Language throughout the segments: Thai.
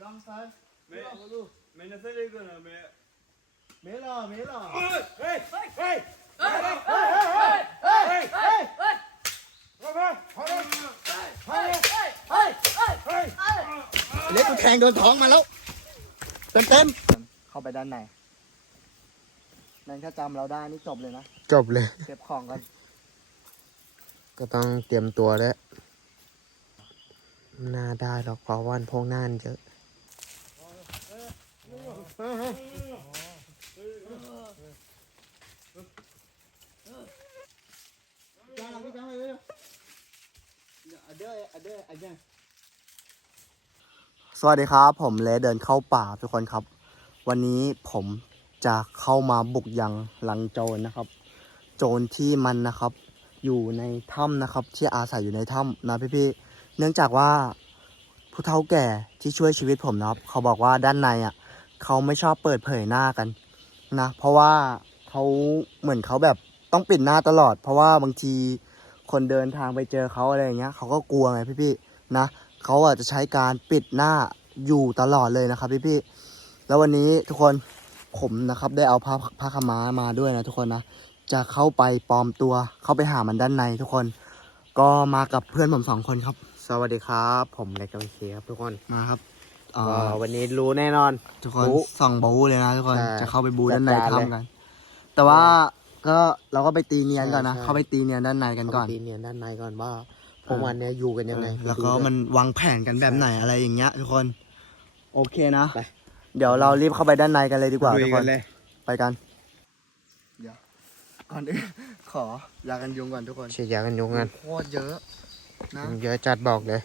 Dansar. Mais, Bra, Lou. mais ne fais pas là, mais. Mais là, mais là. Hey! Hey! Hey! เล็กกูแทงโดนท้องมาแล้วเต็มเต็มๆเข้าไปด้านในนั่นถ้าจำเราได้นี่จบเลยนะ จบเลย เก็บของกันก็ต้องเตรียมตัวแล้วน่าได้หรอกเพราะวันพวกน่านเยอะ สวัสดีครับ ผมเลเดินเข้าป่าทุกคนครับ วันนี้ผมจะเข้ามาบุกยังหลังโจรนะครับ โจรที่มันนะครับ อยู่ในถ้ำนะครับ ที่อาศัยอยู่ในถ้ำนะพี่ๆเนื่องจากว่าผู้เฒ่าแก่ที่ช่วยชีวิตผมนะครับ เขาบอกว่าด้านในอะ เขาไม่ชอบเปิดเผยหน้ากันนะเพราะว่าเขาเหมือนเขาแบบต้องปิดหน้าตลอด เพราะว่าบางทีคนเดินทางไปเจอเขาอะไรอย่างเงี้ยเขาก็กลัวไงพี่ๆนะเขาอาจจะใช้การปิดหน้าอยู่ตลอดเลยนะครับพี่ๆแล้ววันนี้ทุกคนผมนะครับได้เอาผ้าผ้าขม้ามาด้วยนะทุกคนนะจะเข้าไปปลอมตัวเข้าไปหามันด้านในทุกคน ก็มากับเพื่อนผมสองคนครับ สวัสดีครับ ผมเล็กกังเคครับทุกคนมาครับ เอ่ก็อวันนี้รู้แน่นอน ทุกคนบู๊ส่องบูเลยนะทุกคนใช่จะเข้าไปบูด้านในจัดการเลยถ้ำกัน แต่ว่าก็เราก็ไปตีเนียนก่อนนะ ใช่ใช่เข้าไปตีเนียนด้านในกันก่อนตีเนียนด้านในก่อนว่าพวกมันเนี่ยอยู่กันยังไงเออแล้วก็มันวางแผนกันแบบไหนอะไรอย่างเงี้ยทุกคน โอเคนะ ไปเดี๋ยวเรารีบเข้าไปด้านในกันเลยดีกว่าลุทุยกคกันนเลยไปกัน เดี๋ยวก่อนอื่น ขอยากันยุงก่อนทุกคนเชียร์ยากันยุงกันโคตรเยอะนะ เยอะจัดบอกเลย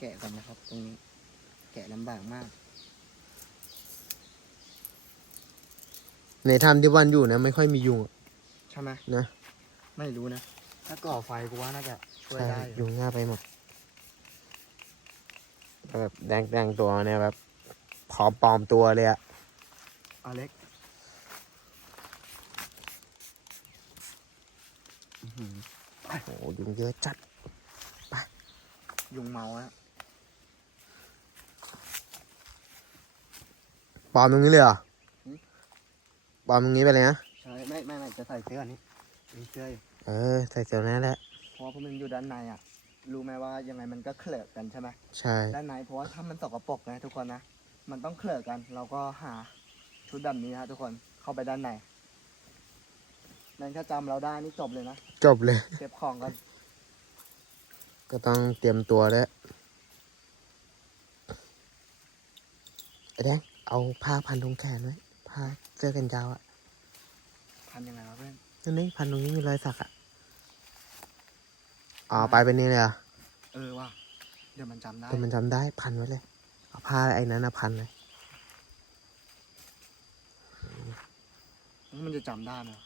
แกะก่อนนะครับ ตรงนี้ แกะลำบากมาก ในถ้ำที่วันอยู่นะ ไม่ค่อยมียุงอะใช่ไหมนะ ไม่รู้นะ ถ้าก่อไฟกูว่าน่าจะช่วยใช่ได้อยู่ยุงง่ายไปหมดแบบแดงแดงตัวเนี่ยแบบพร้อมปลอมตัวเลยอะอเล็กอื้อหือโอ้โหยุงเยอะจัด ยุงเมาอะ ปลอมตรงนี้เลยเหรอปลอมตรงนี้ไปเลยนะใช่ไม่ไม่ไม่จะใส่เสื้อนี้มีเสื้ออยู่เออใส่เสื้อนั่นแหละเพราะว่าพวกมันอยู่ด้านในอะ รู้ไหมว่ายังไงมันก็เคลอะกันใช่ไหมใช่ด้านในเพราะว่าถ้ามันสกปรกนะทุกคนนะมันต้องเคลอะกัน เราก็หาชุดแบบนี้นะทุกคนเข้าไปด้านในนั่นถ้าจำเราได้นี่จบเลยนะจบเลย เก็บของกันก็ต้องเตรียมตัวแล้วไอ้แดง เอาผ้าพันตรงแขนไว้ผ้าเสื้อกันยาวอะพันยังไงวะเพื่อนนั่นนี่พันตรงนี้มีรอยสักอะอ๋อไปเป็นนี้เลยเหรอะเออว่ะเดี๋ยวมันจำได้แต่มันจำได้พันไว้เลย เอาผ้าไอ้นั้นอะพันเลยมันจะจำได้ไหมวะ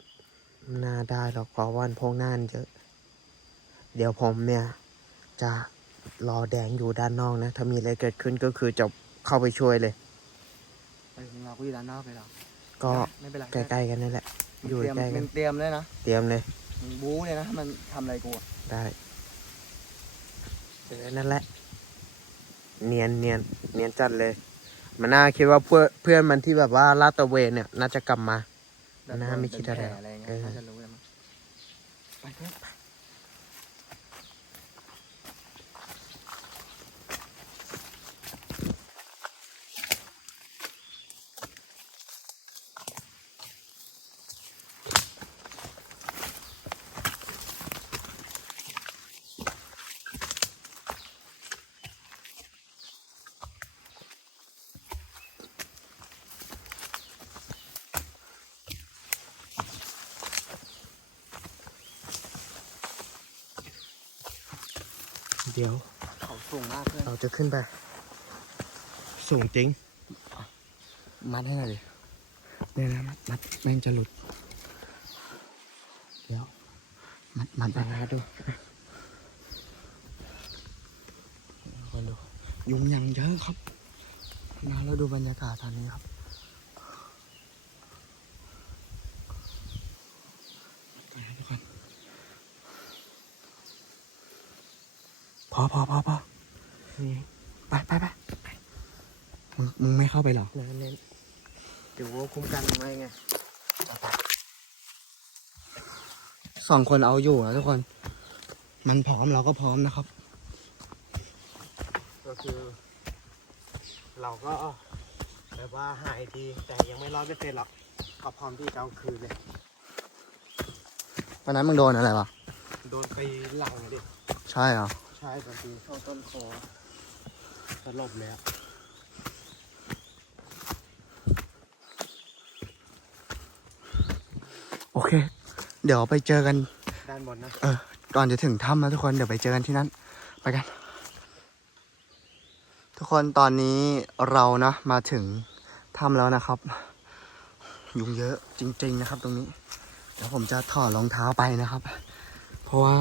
น่าได้หรอกเพราะวันพวกน่านเยอะ เดี๋ยวผมเนี่ย จะรอแดงอยู่ด้านนอกนะ ถ้ามีอะไรเกิดขึ้นก็คือจะเข้าไปช่วยเลย ไปถึงเราก็อยู่ด้านนอกไปแล้วก็ไม่เป็นไรใกล้ๆกันนั่นแหละ อยู่เตรียมใกล้ๆกัมันนเตรียมเลยนะ เตรียมเลยมันบู๊เลยนะถ้ามันทำอะไรกูอะได้เออนั่นแหละ เนียนเนียนเนียนจัดเลย มันน่าคิดว่าเพื่อนเพื่อนมันที่แบบว่าลาดตระเวนเนี่ย น่าจะกลับมา แบบน่าไม่คิดอะไร เป็นแผลอะไรเงี้ยเออน่าจะรู้แล้วมั้งไปเพื่อน เดี๋ยวเขาสูงมากเพื่อนเราจะขึ้นไป สูงจริง มัดให้หน่อยดิเนี่ยนะมัดมัดแม่งจะหลุด เดี๋ยว มัดมัดไปมาดูคนดูยุงยังเยอะครับนะแล้วดูบรรยากาศตอนนี้ครับไปนะทุกคน พอพอพอพอนี่ไปไปไปมึงมึงไม่เข้าไปหรอนะเน้นเดี๋ยวว่าคุ้มกันไว้ไงสองคนเอาอยู่นะทุกคน มันพร้อมเราก็พร้อมนะครับ ก็คือ เราก็แบบว่าหายดีแต่ยังไม่ร้อยเปอร์เซ็นต์หรอกก็พร้อมที่จะเอาคืนเลยวันนั้นมึงโดนอะไรวะโดนไปหลังดิใช่เหรอ ใช่ตอนตีเข้าต้นคอสลบเลยอะโอเค เดี๋ยวไปเจอกันด้านบนนะ เออก่อนจะถึงถ้ำนะทุกคน เดี๋ยวไปเจอกันที่นั่นไปกัน ทุกคนตอนนี้เรานะมาถึงถ้ำแล้วนะครับ ยุงเยอะจริง ๆ นะครับ ตรงนี้ เดี๋ยวผมจะถอดรองเท้าไปนะครับ เพราะว่า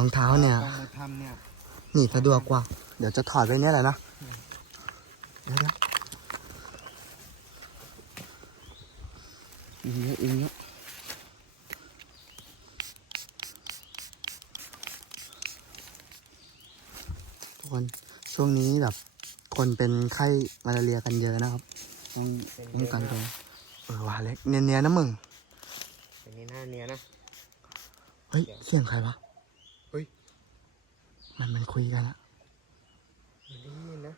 รองเท้าเนี่ย การมาทำเนี่ยนี่สะดวกกว่า เดี๋ยวจะถอดไว้เนี่ยแหละนะเดี๋ยวเดี๋ยวอิงเยอะอิงเยอะทุกคนช่วงนี้แบบ คนเป็นไข้มาลาเรียกันเยอะนะครับ ต้องป้องกันตัวเออว่าเล็กเนียนๆนะมึง อันนี้หน้าเนียนะ เฮ้ย เสียงใครวะเฮ้ย มันมันคุยกันอะมันได้ยินนะ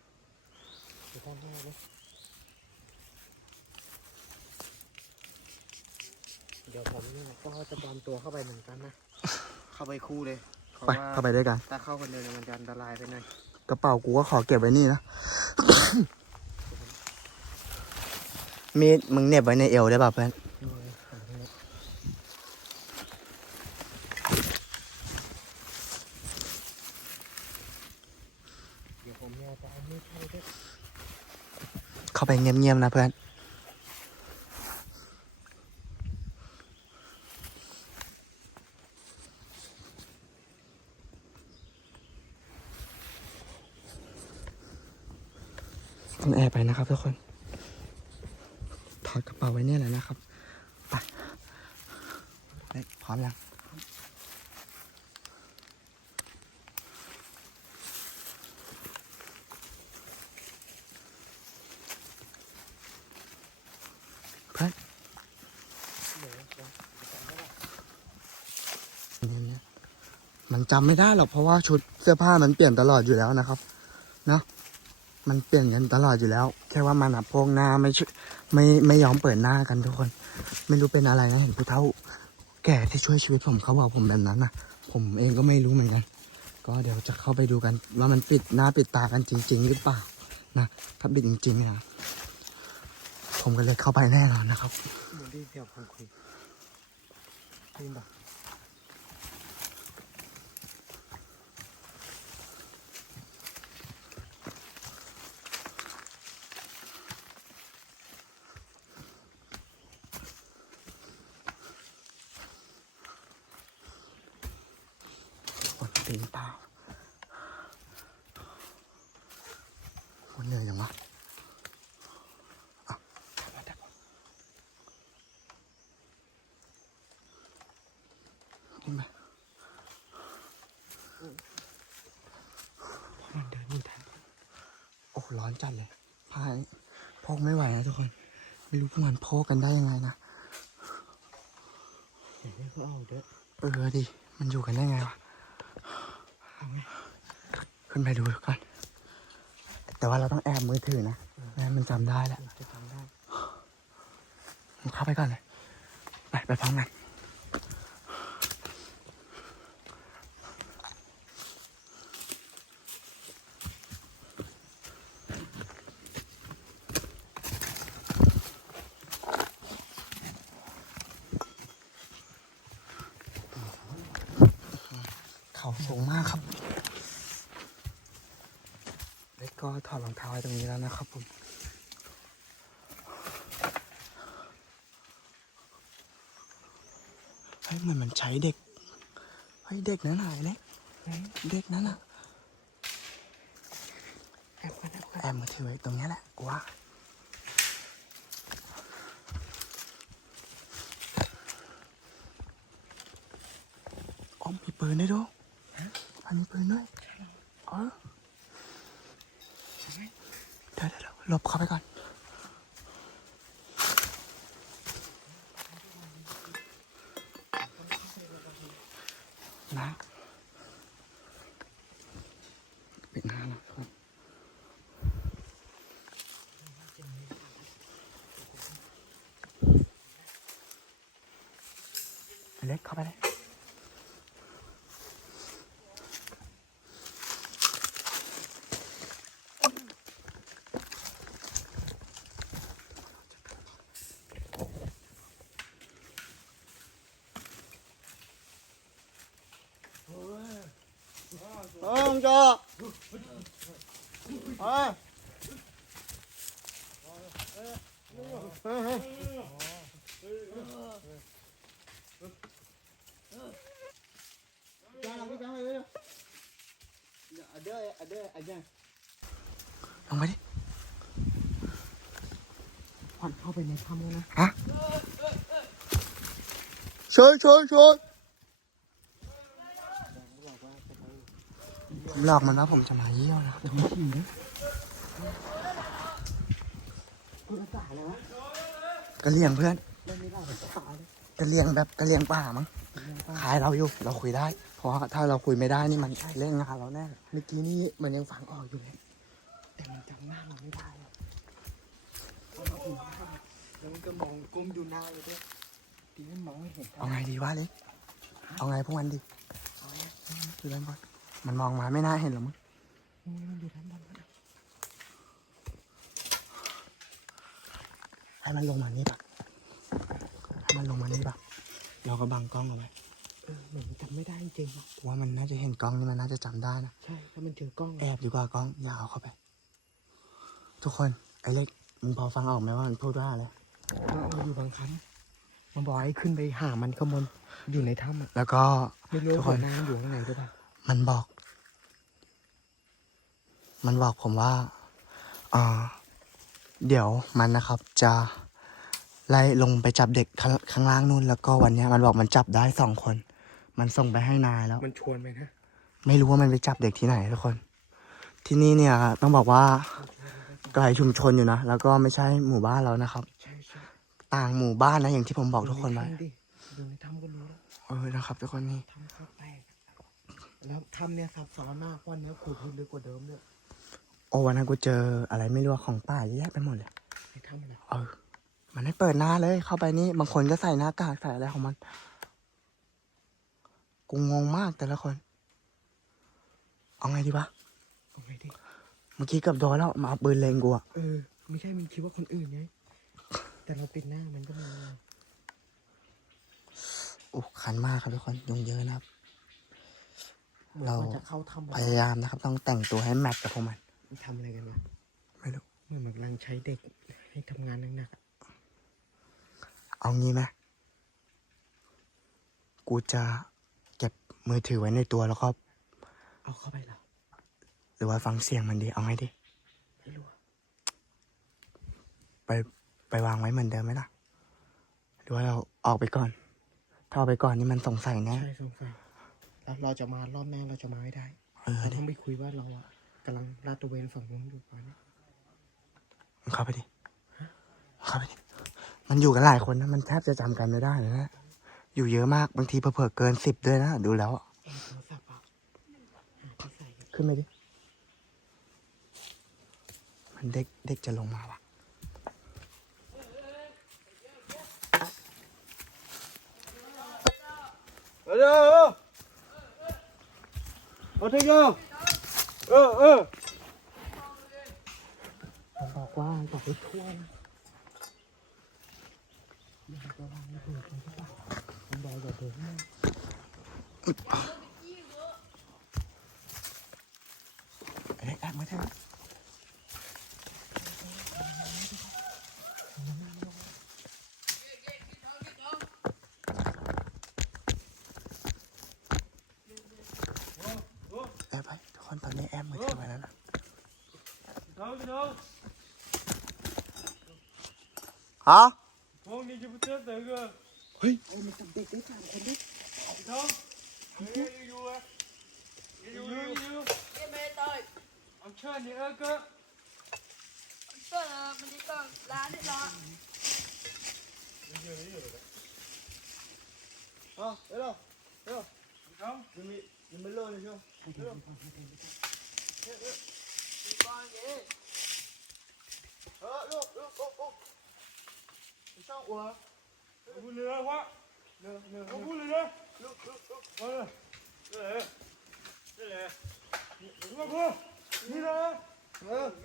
อยู่ด้านหน้านะเดี๋ยวผมเนี่ยก็จะปลอมตัวเข้าไปเหมือนกันนะ เข้าไปคู่เลยเพราะไปว่าเข้าไปด้วยกัน ถ้าเข้าคนเดียวเนี่ยมันจะอันตรายไปหน่อยกระเป๋ากูก็ขอเก็บไว้นี่นะ มีดมึงเหน็บไว้ในเอวได้ป่ะเพื่อน เข้าไปเงียบๆนะเพื่อน ต้องแอบไปนะครับทุกคน ถอดกระเป๋าไว้เนี่ยแหละนะครับ ไปเล็กพร้อมยังเพื่อน เดี๋ยวผมจะจำได้ว่า เนี่ยมันจำไม่ได้หรอกเพราะว่าชุดเสื้อผ้ามันเปลี่ยนตลอดอยู่แล้วนะครับ เนาะมันเปลี่ยนกันตลอดอยู่แล้ว แค่ว่ามันอะโพกหน้าไม่ช่วยไม่ไม่ยอมเปิดหน้ากันทุกคน ไม่รู้เป็นอะไรนะเห็นผู้เฒ่า แก่ที่ช่วยชีวิตผมเขาบอกผมแบบนั้นนะผมเองก็ไม่รู้เหมือนกัน ก็เดี๋ยวจะเข้าไปดูกัน ว่ามันปิดหน้าปิดตากันจริง ๆ หรือเปล่านะถ้าปิดจริงๆนะผมก็เลยเข้าไปแน่นอนนะครับเหมือนที่เดี๋ยวผมคุยได้ยินปะ คนตีนเปล่าคนเหนื่อยจังวะอะมาแต่ก่อนกินไปมันเดินนี่แทนโอ้โหร้อนจัดเลยพายพกไม่ไหวนะทุกคน ไม่รู้พวกมันพกกันได้ยังไงนะเห็นไหมเขาเอาเด้อเออดิ มันอยู่กันได้ไงวะ ขึ้นไปดูก่อนแต่ว่าเราต้องแอบมือถือนะไม่งั้นมันจำได้แหละจะจำได้มึงเข้าไปก่อนเลย ไปไปพร้อมกัน สูงมากครับแล้วก็ถอดรองเท้าไว้ตรงนี้แล้วนะครับผมเฮ้ยเหมือนมันใช้เด็กเฮ้ยเด็กนั้นหายเลยเด็กนั้นอะแอบกันแอบกันแอบมาถือไว้ตรงนี้แหละกูว่าอ๋อมีปืนด้วยดู อันนี้ปืนด้วยอ๋อเดี๋ยวเดี๋ยวหลบเข้าไปก่อน ลงไปดิควันเข้าไปในถ้ำแล้วนะเชิญเชิญเชิญผมหลอกมันว่าผมจะมาเยี่ยวนะแต่ไม่ขี่นะคุณอาสาเลยวะกระเลียงเพื่อนไม่ไม่ได้ผมขาเลยกระเลียงแบบกระเลียงป่ามั้งยังป้าขายเราอยู่เราคุยได้ เพราะว่าถ้าเราคุยไม่ได้นี่มันเล่นงานเราแน่เมื่อกี้นี่มันยังฝังออกอยู่เลยแต่ มันจำหน้าเราไม่ได้อะเอามาถึงหน้าแล้วมันก็มองก้มดูหน้าเลยด้วยทีนี้มองไม่เห็นเอาไงดีวะเล็กเอาไงพวกมันดีเอาเนี่ยดูด้านบนมันมองมาไม่น่าเห็นหรอกมั้งนี่มันอยู่ด้านบนนะให้มันลงมานี่ปะให้มันลงมานี่ปะเราก็บังกล้องเอาไว้เออเหมือนจำไม่ได้จริงๆอะเพราะว่ามันน่าจะเห็นกล้องนี่มันน่าจะจำได้นะ ใช่ ถ้ามันเจอกล้องแออะบดีกว่ากล้องอย่าเอาเข้าไป ทุกคนไอ้เล็กมึงพอฟังออกไหมว่ามันพูดว่าอะไรมันอยู่บางครั้ง มันบอกให้ขึ้นไปหามันข้างบนอยู่ในถ้ำอะแล้วก็ไม่รู้ทุกว่าคนหัวหน้ามันอยู่ข้างในหรือเปล่ามันบอก มันบอกผมว่าอ่าเดี๋ยวมันนะครับ จะไล่ลงไปจับเด็กข้างข้างล่างนู่น แล้วก็วันเนี้ยมันบอกมันจับได้สองคน มันส่งไปให้นายแล้ว มันชวนไปนะไม่รู้ว่ามันไปจับเด็กที่ไหนทุกคน ที่นี่เนี่ยต้องบอกว่า ไกลชุมชนอยู่นะ แล้วก็ไม่ใช่หมู่บ้านเรานะครับใช่ใช่ต่างหมู่บ้านนะ อย่างที่ผมบอกทุกคนไว้ดูใถ้ำดิดูในถ้ำก็รู้แล้วเออนะครับ ทุกคนนี่ถ้ำก็แตกแล้วถ้ำเนี่ยซับซ้อนมากวันเนี้ยขุดลึกกว่าเดิมด้วยโอ้วันนั้นกูเจออะไรไม่รู้อะของป่าเยอะแยะไปหมดเลยในถ้ำอะไรเออ มันไม่เปิดหน้าเลย เข้าไปนี่บางคนก็ใส่หน้ากากใส่อะไรของมันกูงงมากแต่ละคน เอาไงดีวะเอาไงดิ เมื่อกี้เกับโดนแล้วมาเอาปืนเลงกูอะเออ ไม่ใช่มันคิดว่าคนอื่นไง แต่เราปิดหน้ามันก็ไมีโอ้คันมากครับทุกคนยุงเยอะนะครับ เราจะเข้าถ้ำพยายามนะครับ ต้องแต่งตัวให้แมทกับพวกมันมันทำอะไรกันวะไม่รู้เหมือนมันกำลังใช้เด็กให้ทำงานหนักๆอะเอางี้ไหมกูจะเก็บมือถือไว้ในตัวแล้วก็เอาเข้าไปเหรอห รือว่าฟังเสียงมันดี เอาไงดี ไม่รู้อะไปไปวางไว้เหมือนเดิมไหมล่ะ หรือว่าเราออกไปก่อน ถ้าออกไปก่อนนี่มันสงสัยแน่ ใช่สงสัยแล้วเราจะมารอบแรกเราจะมาไม่ได้เออเราดิต้องไปคุยว่าเราอะกำลังลาดตระเวนฝั่งนู้นอยู่ก่อนเนี่ยมึงเข้าไปดิมึงเข้าไปดิ มันอยู่กันหลายคนนะ มันแทบจะจำกันไม่ได้เลยนะ อยู่เยอะมาก บางทีเผลอๆเกินสิบด้วยนะ ดูแล้วอะเอ็นโทรศัพท์อะหาที่ใส่กันขึ้นไปดิมัน เด็กเด็กจะลงมาว่ะ Alo. Có thích không? Ờ ờ. มันบอกว่าอย่าไปทั่วนะอย่าไประวังระเบิดมันใช่ปะมันบอกอย่าเดินนะเด็กแอบมาเถอะแอบไปทุกคนตอนนี้แอบมือถือไว้แล้วนะ Đâu đi đâu? ฮะ Không đi cho bút chết tới cơ. เฮ้ยเอามันจับเด็กได้สามคนดิ Đi không? Đi đi vô à. Đi vô đi vô. Ông chơi nhớ cơ. ก็มั นดีก็ร้านนี่รออ๋อเร็วเร็ว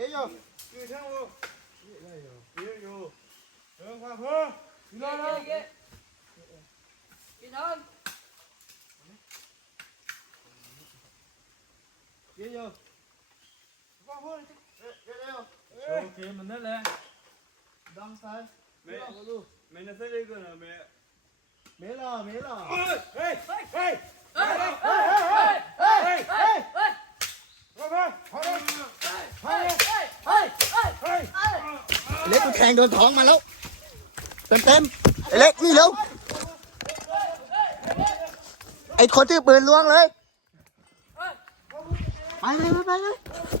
Không? ยังมียังไม่เลิกเลยใช่ไหมเร็วเร็วเร็วมีบ้านเงี้เออลู Ok, mình đất lên. ดังซ้าย Mẹ, เร็วลูก mẹ nó sẽ đi cơ nào mẹ. เมล่าเมล่า Ôi, hey, hey, hey. เฮ้ยเฮ้ยเฮ้ยเฮ้ยเฮ้ยเฮ้ยเฮ้ย Qua thôi. Qua thôi. เฮ้ยเฮ้ยเฮ้ย Hey. เล็กกูแทงโดนท้องมาแล้วเต็มเต็มๆไอ้เล็กนี่เร็วไอ้คนที่ปืนล่วงเลยไปไปไปไปไปโอ้โหโดนตีหลายทีหรือเปล่าเฮ้ย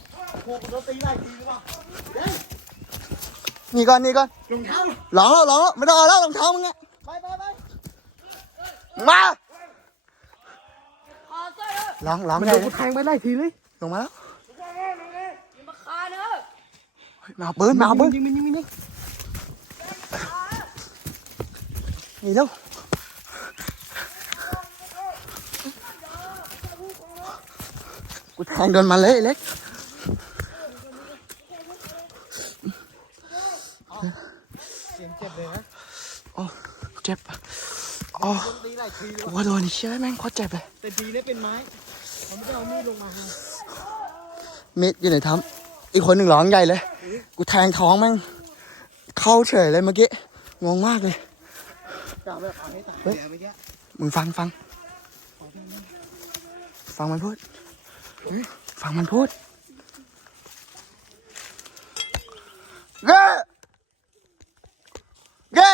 นี่ก่อนนี่ก่อนรองเท้าหลองแล้วหลองแล้วไม่ต้องเอาแล้วรองเท้ามึงอะไปไปไปมาขอเสื้อเถอะล้างล้างมันใหโดญ่นกูแทงไปไล่ทีเลยลงมาแล้วอย่ามาคาเนอะมาเอาปืนมาเอาปืนยิงมันยิงมันยิงนี่เร็วกูแทงโดนมาเลยไอ้เล็ก เสียงเจ็บเลยนะโอ้เจ็บโอ้ตีหลายทีเลยว่าโดนเชี่ยแม่งโคตรเจ็บเลยแต่ดีเลยเป็นไม้เขาไม่ได้เอามีดลงมาให้มีดอยู่ในท้ำอีกคนหนึ่งร้องใหญ่เลย กูแทงท้องแม่งเข้าเฉยเลยเมื่อกี้งงมากเลยกล่าแบบเอาให้ตายเลยเมื่อกี้มึงฟังฟัง ฟังมันพูด ฟังมันพูดเก้ เก้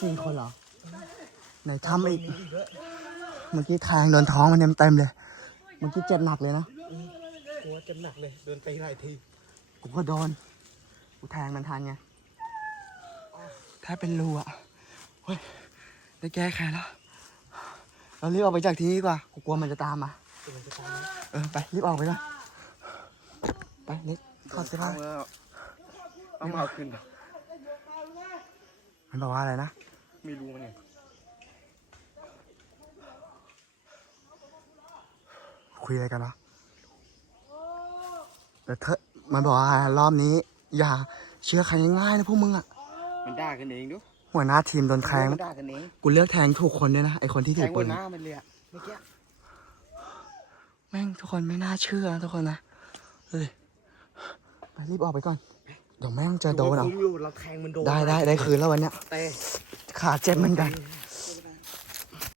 สี่คนเหรอ ไหนทำอีก เมื่อกี้แทงโดนท้องมันเต็มเต็มๆเลย เมื่อกี้เจ็บหนักเลยนะกลัวเจ็บหนักเลยโดนตีหลายที กูก็โดน กูแทงมันทันไง ถ้าเป็นรูอะ เฮ้ย ได้แก้แค้นแล้ว เรารีบออกไปจากที่นี่ดีกว่า กูกลัวมันจะตามมา เออไปรีบออกไปก่อนไปนิดถอดเสื้อผ้าต้องเอาขึ้นมันบอกว่าอะไรนะไม่รู้มันเนี่ยคุยอะไรกันวะแต่เธอมันบอกว่ารอบนี้ อย่าเชื่อใครง่ายๆนะพวกมึงอะมันด่ากันเองดูหัวหน้าทีมโดนแทงมันด่ากันเองกูเลือกแทงถูกคนด้วยนะไอคนที่แทถืองบปืนนหน้ามันเลยอะเมื่อกี้ แม่งทุกคนไม่น่าเชื่อนะทุกคนนะเฮ้ยไปรีบออกไปก่อน เดี๋ยวแม่งจะโดนเอาคุ้มอยู่เราแทงมันโดนได้ได้ได้คืนแล้ววันเนี้ยแต่ขาเจ็บเหมือนกันเ